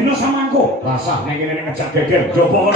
Dino samangko rasah ning kene ngejak geger jopo.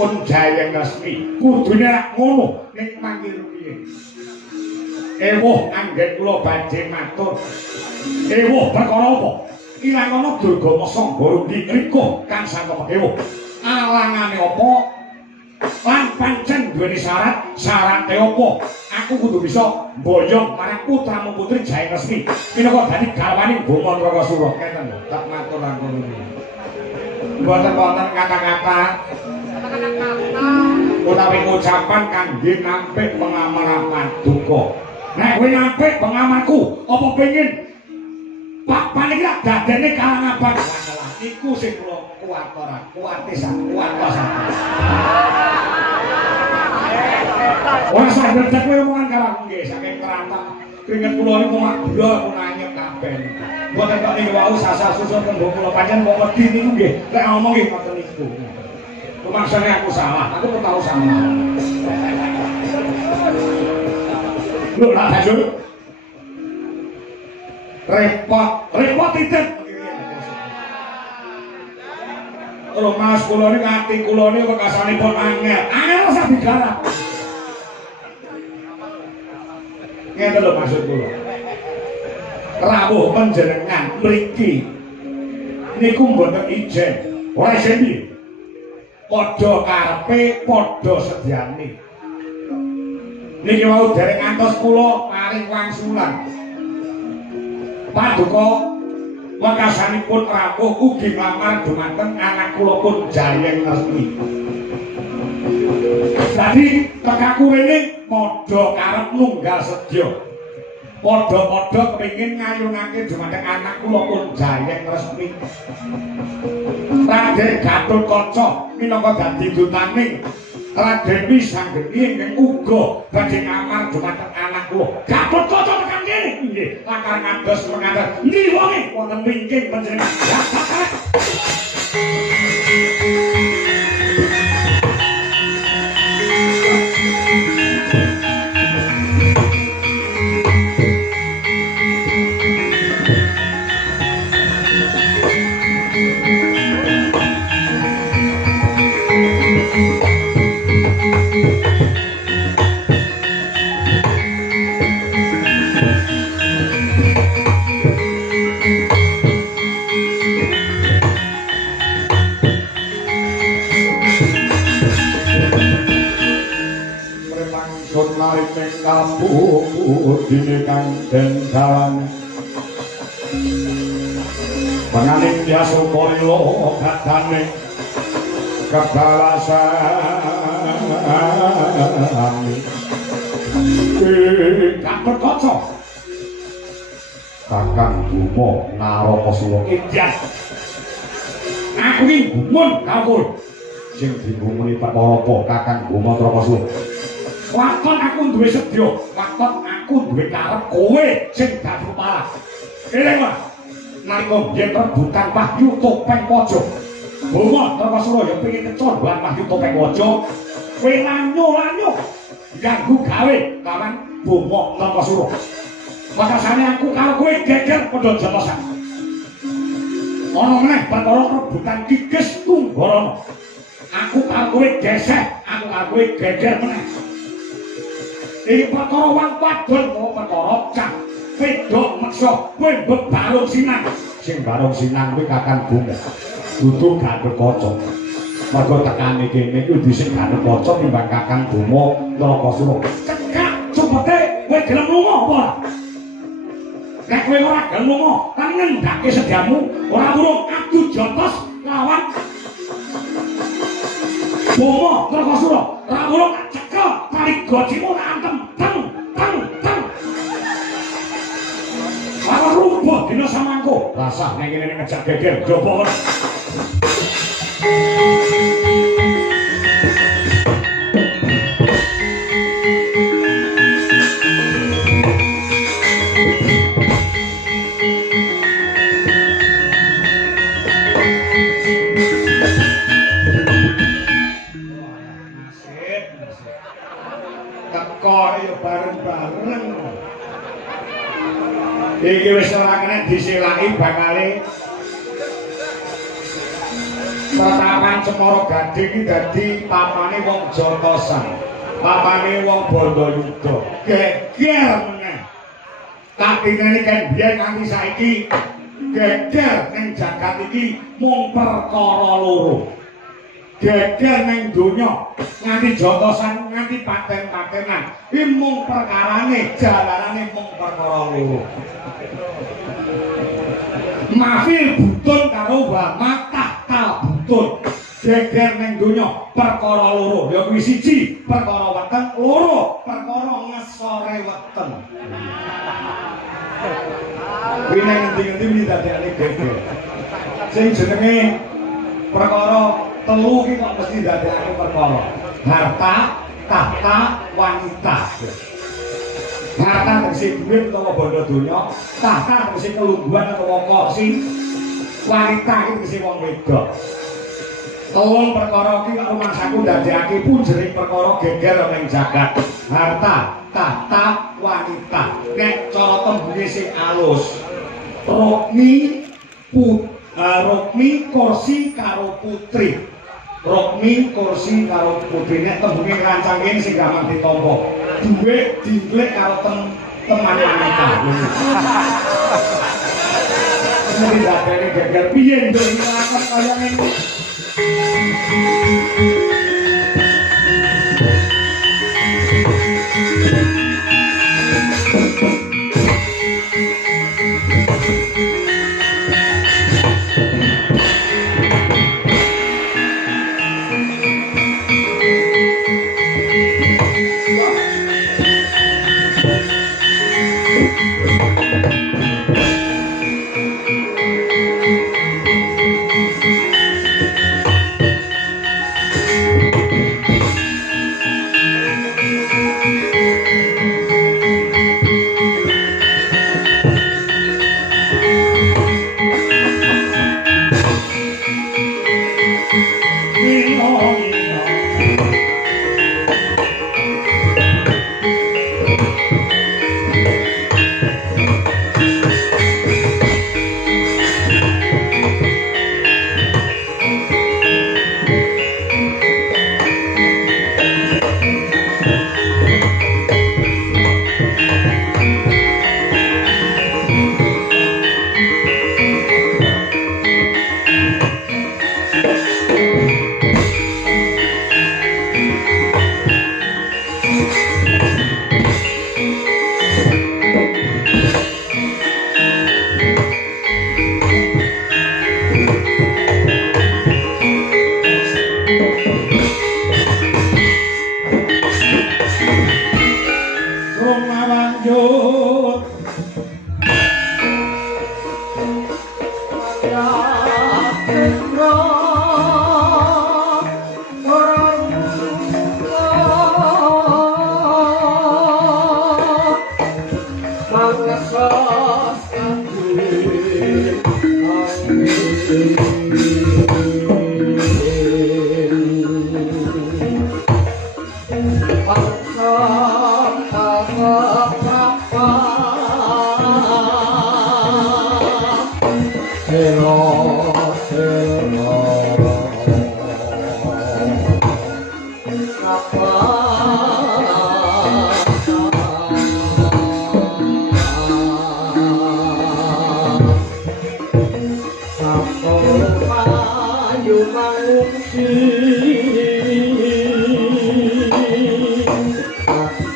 pun Jayeng Resmi kudune rak ngono ning mangkir piye ewuh anggen kula badhe matur ewuh perkara apa ilang ana durga masa borundi riko kang sangka ewuh alangane apa lan pancen duweni syarate apa aku kudu bisa mboyong marang putramu putri Jayeng Resmi minangka dadi garwane Boma Trakasura ngeten lho tak matur langkung mboten wonten kata-kata utawi ucapan kangge nampik pengamal paduka. Nek kowe nampik pengamalku, apa pengin papan iki lak dadene kalang abang masalah. Iku sing kula kuwatoran, kuwatisan. Ora sadar kowe omongan karo nggih saking kerantan. Keringet kula niku mak bro nanyep kabeh. Mboten kok niku wau sasar susun kembung kula pancen kok wedi niku nggih. Lek ngomong nggih ngoten niku. Maksudnya aku salah, aku pun tahu salah. Lu lah hancur. Repot itu. Kalau mas kulo ini ngati kulo ini bekasane pun angel rasa bicara. Ngene lho maksud kulo. Rawuh panjenengan mriki niku mboten ijen. Ora ijen padha karepe padha sediane niki mau dereng ngantos kula paring wangsulan paduka wekasanipun rawuh ugi nglamar dumateng anak kula pun Jayeng Resmi dadi tekaku rene padha karep nunggal sedya padha-padha kepengin ngayunake dumateng anak kula pun Jayeng Resmi Raden Gatotkaca minangka dadi dutaning Raden Wisanggeni ingkang uga badhe ngamar dumateng anak kula. Gatotkaca tekan kene nggih. Lakar ngantos mengaten niwonge wonten wingking panjenengan. Dini kang den dalan panganing biasa polilo katane kebalasan Gatotkaca Kakang Boma Narakasura Idyan aku iki gumun kawul sing dibumuni Patmarapa Kakang Boma Trakasura waton aku duwe sedya waton aku duwe karep kowe sing dadi kepala eling wae nalika yen rebutan Wahyu Topeng Waja Boma Trakasura ya pengin kecondhan Wahyu Topeng Waja kowe lanyo ganggu gawe kawan Boma Trakasura makasane aku karo kowe geger padha jatosan ana meneh perkara rebutan Kigis Tunggarana aku karo kowe gesek aku karo kowe geger meneh iki perkara wong wadon kok perkara cah wedok meksa kowe bebarung sinang. Sing barung sinang kuwi Kakang Bumi. Dudu Gandheng Kaca. Mergo tekane kene iku dhisik Gandheng Kaca timbang Kakang Bumi Nrakasura. Cekak cepete kowe gelem lunga apa ora? Nek kowe ora gelem lunga, kan ngendhake sediamu ora urung adu jotos lawan Bumi Nrakasura. Ora urung cekel kali gojimu antem teng teng teng. Ora rubuh dina samangko. Rasah nek kene ngejak geger jopo ora. Bareng-bareng iki wis ora kena disilaki bakale Pratapan Cemara Gadhing iki dadi papane wong Jotosan, papane wong Bandayuda. Geger meneh. Katinene kan biyen nganti saiki geger ning jagat iki mung perkara loro. Geger ning donya nganti jotosan nganti paten-patenan iki mung perkarane jalanane mung perkara loro. Mafil butun karo wama tahta butun. Geger ning donya perkara loro ya kuwi siji perkara weteng, loro perkara ngesore weteng. Kuwi nang ngendi-endi iki dadekane geger. Sing jenenge perkara telu iki kok mesti dadekake perkara. Harta, tahta, wanita. Harta tegese dhuwit utawa bondo donya, tahta tegese kelungguhan utawa kursi, wanita iki tegese wong wedok. Telung perkara iki kok rumangsaku dadekake punjering perkara geger ning jagat. Harta, tahta, wanita. Nek cara tembunge sing alus. Rukmi kursi karo putri. Rukmi kursi karo putri. Nek tembunge rancang kene sing gampang ditampa. Dhuwit diglek karo teman wanita. Ini dadane geger piye nduk lakon kaya ngene.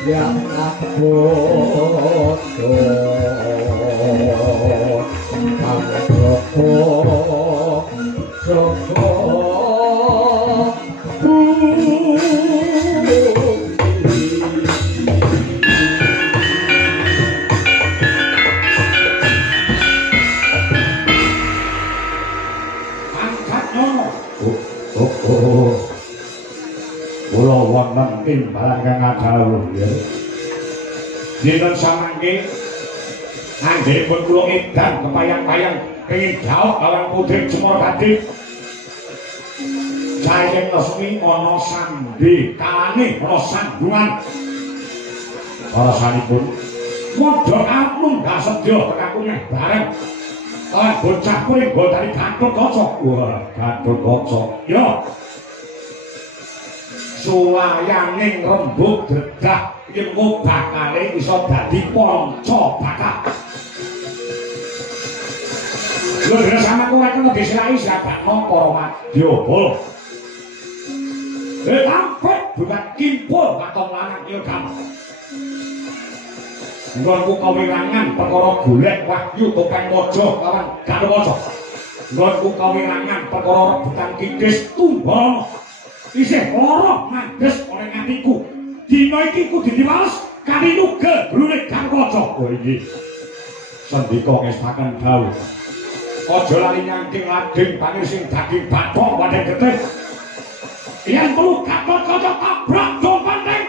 yang aku Kula wonten timbalan kang adawuh ya. Dinten samangke anggenipun kula edan kepayang-payang kenging jauh alang putri Jemur Gading. Jayeng resmi ana sambe kalane ana sandungan. Para sanipun modho ampun kasedya kekakunya bareng. Lan bocah kuwi botani Gatotkaca. Wah, Gatotkaca. Ya. Suwayaning rembug dedah ilmu bakale iso dadi panca bakal. Lho dene sama kowe kena diserahi sabakno para wadyabala. Lampet bukan kimpul katon lanang ilgam. Nggonku kawirangan perkara golek wahyu topeng mojo kawan Gatotkaca. Nggonku kawirangan perkara rebutan kikis tumbarana. Isih lara mandes oleh atiku. Dina iki kudu diwales kali nugel blune Gatotkaca. Oh iki. Sendika ngestaken dawuh. Aja lali nyangking lading panir sing dadi bathok wadeng getih. Yen perlu Gatotkaca tabrak dompanteng.